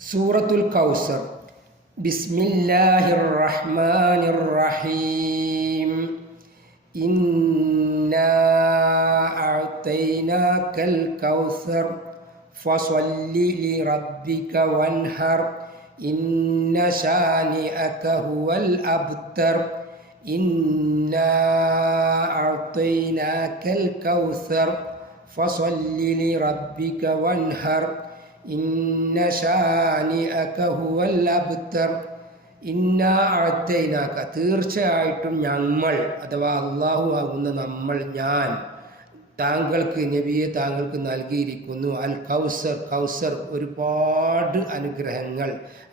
സൂറത്തുൽ കൗസർ. ബിസ്മില്ലാഹിർ റഹ്മാനിർ റഹീം. ഇന്നാ അഅ്തൈനാകൽ കൗസർ ഫസല്ലി ലിറബ്ബിക വൻഹർ ഇന്ന ശാനിഅക ഹുവൽ അബ്തർ. ഇന്നാ അഅ്തൈനാകൽ കൗസർ ഫസല്ലി ലിറബ്ബിക വൻഹർ ഇന്ന ശാനിഅക ഹുവൽ അബ്തർ. ഇന്നാ അഅ്തൈനാക, തീർച്ചയായിട്ടും ഞങ്ങൾ അഥവാ അള്ളാഹു ആകുന്ന നമ്മൾ, ഞാൻ താങ്കൾക്ക്, നബിയെ താങ്കൾക്ക് നൽകിയിരിക്കുന്നു അൽ കൗസർ. കൗസർ ഒരുപാട് അനുഗ്രഹങ്ങൾ,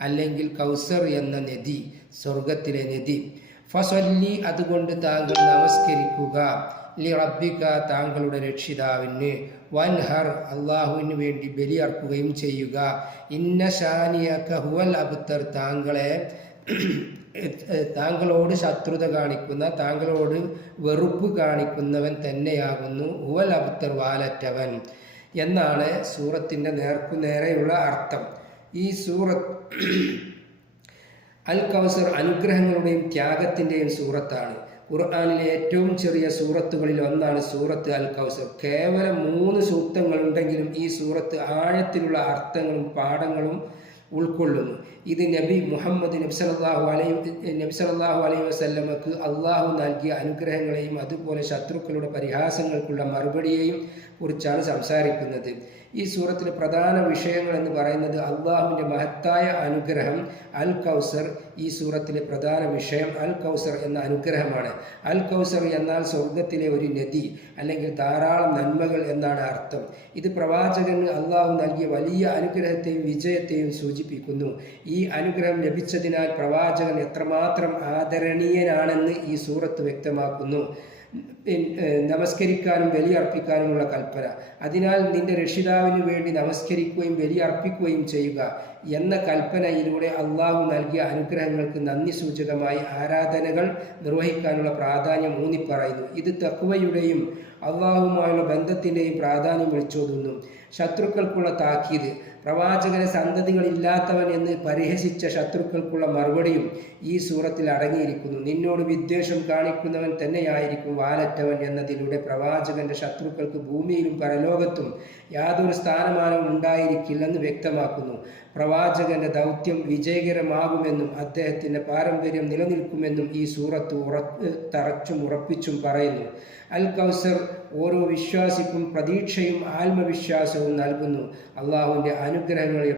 അല്ലെങ്കിൽ കൗസർ എന്ന നദി, സ്വർഗത്തിലെ നദി. ഫസല്ലി, അതുകൊണ്ട് താങ്കൾ നമസ്കരിക്കുക, ലി റബ്ബിക, താങ്കളുടെ രക്ഷിതാവിന്, വൻഹർ, അള്ളാഹുവിന് വേണ്ടി ബലിയർക്കുകയും ചെയ്യുക. ഇന്ന ശാനിഅക ഹുവൽ അബ്തർ, താങ്കളോട് ശത്രുത കാണിക്കുന്ന, താങ്കളോട് വെറുപ്പ് കാണിക്കുന്നവൻ തന്നെയാകുന്നു ഹുവൽ അബ്തർ, വാലറ്റവൻ എന്നാണ് സൂറത്തിൻ്റെ നേർക്കുനേരെയുള്ള അർത്ഥം. ഈ സൂറത്ത് അൽ കൗസർ അനുഗ്രഹങ്ങളുടെയും ത്യാഗത്തിൻ്റെയും സൂറത്താണ്. ഖുർആനിലെ ഏറ്റവും ചെറിയ സൂറത്തുകളിൽ ഒന്നാണ് സൂറത്ത് അൽ കൗസർ. കേവലം 3 സൂക്തങ്ങളുണ്ടെങ്കിലും ഈ സൂറത്ത് ആഴത്തിലുള്ള അർത്ഥങ്ങളും പാഠങ്ങളും ഉൾക്കൊള്ളുന്നു. ഇത് നബി സല്ലല്ലാഹു അലൈഹി വസല്ലമക്ക് അള്ളാഹു നൽകിയ അനുഗ്രഹങ്ങളെയും അതുപോലെ ശത്രുക്കളുടെ പരിഹാസങ്ങൾക്കുള്ള മറുപടിയെയും കുറിച്ചാണ് സംസാരിക്കുന്നത്. ഈ സൂറത്തിലെ പ്രധാന വിഷയങ്ങൾ എന്ന് പറയുന്നത് അള്ളാഹുവിൻ്റെ മഹത്തായ അനുഗ്രഹം അൽ കൗസർ. ഈ സൂറത്തിലെ പ്രധാന വിഷയം അൽ കൗസർ എന്ന അനുഗ്രഹമാണ്. അൽ കൗസർ എന്നാൽ സ്വർഗത്തിലെ ഒരു നദി, അല്ലെങ്കിൽ ധാരാളം നന്മകൾ എന്നാണ് അർത്ഥം. ഇത് പ്രവാചകന് അള്ളാഹു നൽകിയ വലിയ അനുഗ്രഹത്തെയും വിജയത്തെയും സൂചിപ്പിക്കുന്നു. ഈ അനുഗ്രഹം ലഭിച്ചതിനാൽ പ്രവാചകൻ എത്രമാത്രം ആദരണീയനാണെന്ന് ഈ സൂറത്ത് വ്യക്തമാക്കുന്നു. നമസ്കരിക്കാനും ബലിയർപ്പിക്കാനുമുള്ള കൽപ്പന. അതിനാൽ നിന്റെ രക്ഷിതാവിന് വേണ്ടി നമസ്കരിക്കുകയും ബലിയർപ്പിക്കുകയും ചെയ്യുക എന്ന കൽപ്പനയിലൂടെ അള്ളാഹു നൽകിയ അനുഗ്രഹങ്ങൾക്ക് നന്ദി സൂചകമായി ആരാധനകൾ നിർവഹിക്കാനുള്ള പ്രാധാന്യം ഊന്നിപ്പറയുന്നു. ഇത് തഖ്വയുടെയും അള്ളാഹുമായുള്ള ബന്ധത്തിൻ്റെയും പ്രാധാന്യം വിളിച്ചോതുന്നു. ശത്രുക്കൾക്കുള്ള താക്കീത്. പ്രവാചകനെ സന്തതികളില്ലാത്തവൻ എന്ന് പരിഹസിച്ച ശത്രുക്കൾക്കുള്ള മറുപടിയും ഈ സൂറത്തിൽ അടങ്ങിയിരിക്കുന്നു. നിന്നോട് വിദ്വേഷം കാണിക്കുന്നവൻ തന്നെയായിരിക്കും വാലറ്റവൻ എന്നതിലൂടെ പ്രവാചകന്റെ ശത്രുക്കൾക്ക് ഭൂമിയിലും പരലോകത്തും യാതൊരു സ്ഥാനമാനവും ഉണ്ടായിരിക്കില്ലെന്ന് വ്യക്തമാക്കുന്നു. പ്രവാചകന്റെ ദൗത്യം വിജയകരമാകുമെന്നും അദ്ദേഹത്തിന്റെ പാരമ്പര്യം നിലനിൽക്കുമെന്നും ഈ സൂറത്ത് തറച്ചും ഉറപ്പിച്ചും പറയുന്നു. അൽ കൗസർ ഓരോ വിശ്വാസിക്കും പ്രതീക്ഷയും ആത്മവിശ്വാസവും നൽകുന്നു. അള്ളാഹുവിൻ്റെ അനുഗ്രഹങ്ങൾ